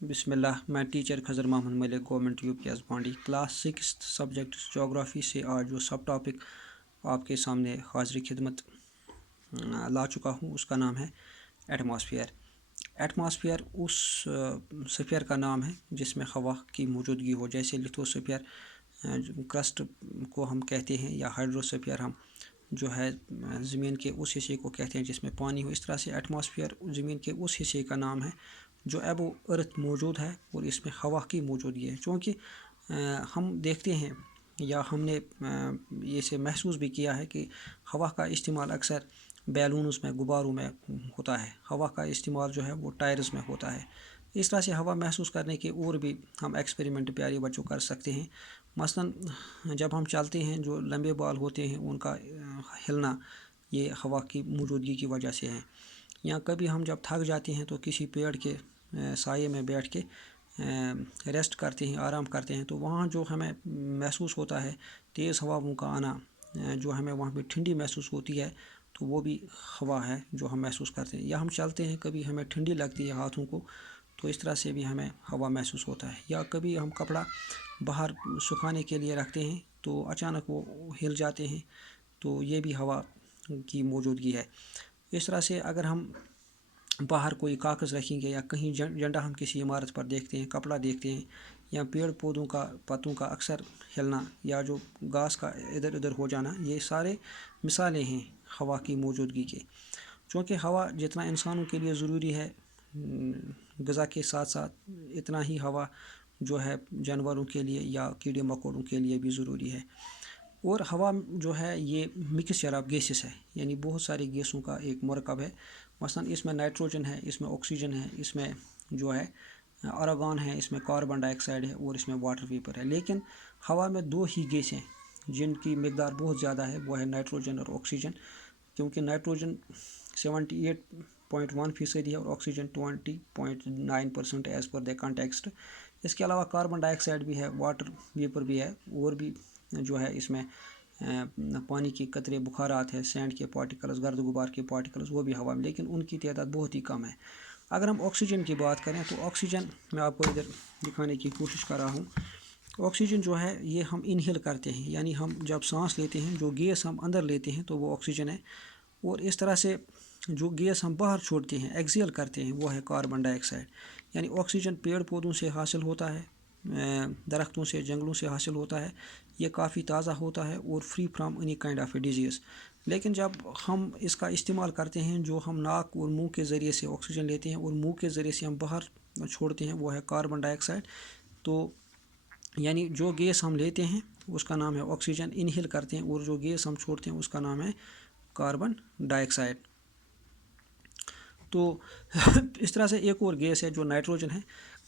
बिस्मिल्लाह। मैं teacher Khazar Mohammad Malik, government UPS Bandi, class 6 subject geography से आज जो सब टॉपिक आपके सामने हाज़िर खिदमत ला चुका हूँ उसका नाम है एटमॉस्फेयर। एटमॉस्फेयर उस स्फीयर का नाम है जिसमें हवा की मौजूदगी हो, जैसे लिथोस्फीयर क्रस्ट को हम कहते हैं, या हाइड्रोस्फीयर हम जो है ज़मीन के उस हिस्से को कहते हैं जिसमें पानी हो। इस तरह से एटमॉस्फेयर ज़मीन के उस हिस्से का नाम है जो अबो अर्थ मौजूद है और इसमें हवा की मौजूदगी है। चूँकि हम देखते हैं या हमने इसे महसूस भी किया है कि हवा का इस्तेमाल अक्सर बैलून्स में, गुब्बारों में होता है। हवा का इस्तेमाल जो है वो टायर्स में होता है। इस तरह से हवा महसूस करने के और भी हम एक्सपेरिमेंट प्यारे बच्चों कर सकते हैं। मसलन जब हम चलते हैं, जो लंबे बाल होते हैं उनका हिलना ये हवा की मौजूदगी की वजह से है। या कभी हम जब थक जाते हैं तो किसी पेड़ के साये में बैठ के रेस्ट करते हैं, आराम करते हैं, तो वहाँ जो हमें महसूस होता है तेज़ हवाओं का आना, जो हमें वहाँ पे ठंडी महसूस होती है, तो वो भी हवा है जो हम महसूस करते हैं। या हम चलते हैं, कभी हमें ठंडी लगती है हाथों को, तो इस तरह से भी हमें हवा महसूस होता है। या कभी हम कपड़ा बाहर सुखाने के लिए रखते हैं तो अचानक वो हिल जाते हैं, तो ये भी हवा की मौजूदगी है। इस तरह से अगर हम बाहर कोई कागज़ रखेंगे या कहीं झंडा हम किसी इमारत पर देखते हैं, कपड़ा देखते हैं, या पेड़ पौधों का पत्तों का अक्सर हिलना, या जो घास का इधर उधर हो जाना, ये सारे मिसालें हैं हवा की मौजूदगी के। चूँकि हवा जितना इंसानों के लिए ज़रूरी है ग़िज़ा के साथ साथ, इतना ही हवा जो है जानवरों के लिए या कीड़े मकोड़ों के लिए भी ज़रूरी है। और हवा जो है ये मिक्सचर ऑफ गैसेस है, यानी बहुत सारी गैसों का एक मरकब है। मसलन इसमें नाइट्रोजन है, इसमें ऑक्सीजन है, इसमें जो है आर्गन है, इसमें कार्बन डाइऑक्साइड है और इसमें वाटर वेपर है। लेकिन हवा में दो ही गैस हैं जिनकी मकदार बहुत ज़्यादा है, वो है नाइट्रोजन और ऑक्सीजन। क्योंकि नाइट्रोजन 78.1% है और oxygen 20.9% as per the context. इसके अलावा कार्बन डाइऑक्साइड भी है, वाटर वेपर भी है, और भी जो है इसमें पानी की कतरे, बुखारात है, सैंड के पार्टिकल्स, गर्द गुबार के पार्टिकल्स, वो भी हवा में, लेकिन उनकी तादाद बहुत ही कम है। अगर हम ऑक्सीजन की बात करें तो ऑक्सीजन मैं आपको इधर दिखाने की कोशिश कर रहा हूँ। ऑक्सीजन जो है ये हम इनहेल करते हैं, यानी हम जब सांस लेते हैं जो गैस हम अंदर लेते हैं तो वो ऑक्सीजन है, और इस तरह से जो गैस हम बाहर छोड़ते हैं, एक्सहेल करते हैं, वो है कार्बन डाइऑक्साइड। यानी ऑक्सीजन पेड़ पौधों से हासिल होता है, दरख्तों से, जंगलों से हासिल होता है। ये काफ़ी ताज़ा होता है और free from any kind of A disease. लेकिन जब हम इसका इस्तेमाल करते हैं, जो हम नाक और मुंह के ज़रिए से ऑक्सीजन लेते हैं और मुंह के ज़रिए से हम बाहर छोड़ते हैं, वो है कार्बन डाइऑक्साइड। तो यानी जो गैस हम लेते हैं उसका नाम है ऑक्सीजन, इनहेल करते हैं, और जो गैस हम छोड़ते हैं उसका नाम है कार्बन डाइऑक्साइड। तो इस तरह से एक और गैस है जो नाइट्रोजन है।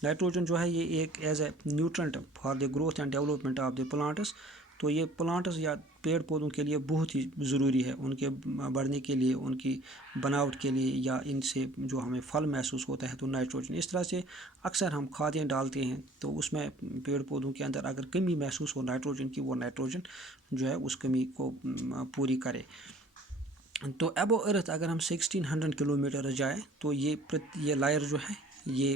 नाइट्रोजन जो है ये एक as a nutrient for the growth and development of the plants. तो ये प्लांट्स या पेड़ पौधों के लिए बहुत ही ज़रूरी है, उनके बढ़ने के लिए, उनकी बनावट के लिए, या इनसे जो हमें फल महसूस होता है। तो नाइट्रोजन, इस तरह से अक्सर हम खादें डालते हैं तो उसमें पेड़ पौधों के अंदर अगर कमी महसूस हो नाइट्रोजन की, वो नाइट्रोजन जो है उस कमी को पूरी करे। तो अबो अर्थ अगर हम 1600 किलोमीटर जाए तो ये लायर जो है ये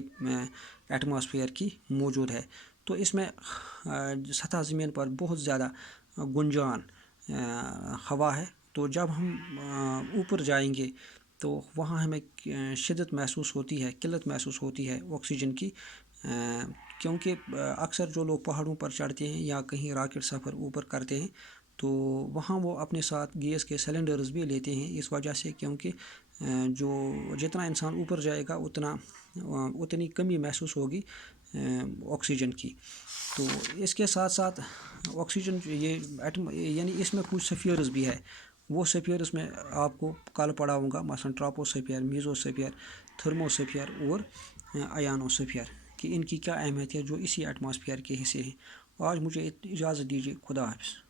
एटमॉस्फेयर की मौजूद है। तो इसमें सतह ज़मीन पर बहुत ज़्यादा गुंजान हवा है। तो जब हम ऊपर जाएंगे तो वहाँ हमें शिद्दत महसूस होती है, किल्लत महसूस होती है ऑक्सीजन की, क्योंकि अक्सर जो लोग पहाड़ों पर चढ़ते हैं या कहीं रॉकेट सफ़र ऊपर करते हैं तो वहाँ वो अपने साथ गैस के सिलेंडर्स भी लेते हैं, इस वजह से क्योंकि जो जितना इंसान ऊपर जाएगा उतनी कमी महसूस होगी ऑक्सीजन की। तो इसके साथ साथ ऑक्सीजन ये यानी इसमें कुछ स्फीयर्स भी है। वो स्फीयर्स में आपको कल पढ़ाऊँगा, मसलन ट्रोपोस्फीयर, मेसोस्फीयर, थर्मोस्फीयर और आयोनोस्फीयर, कि इनकी क्या अहमियत है जो इसी एटमॉस्फेयर के हिस्से हैं। आज मुझे इजाज़त दीजिए, खुदा हाफ़िज़।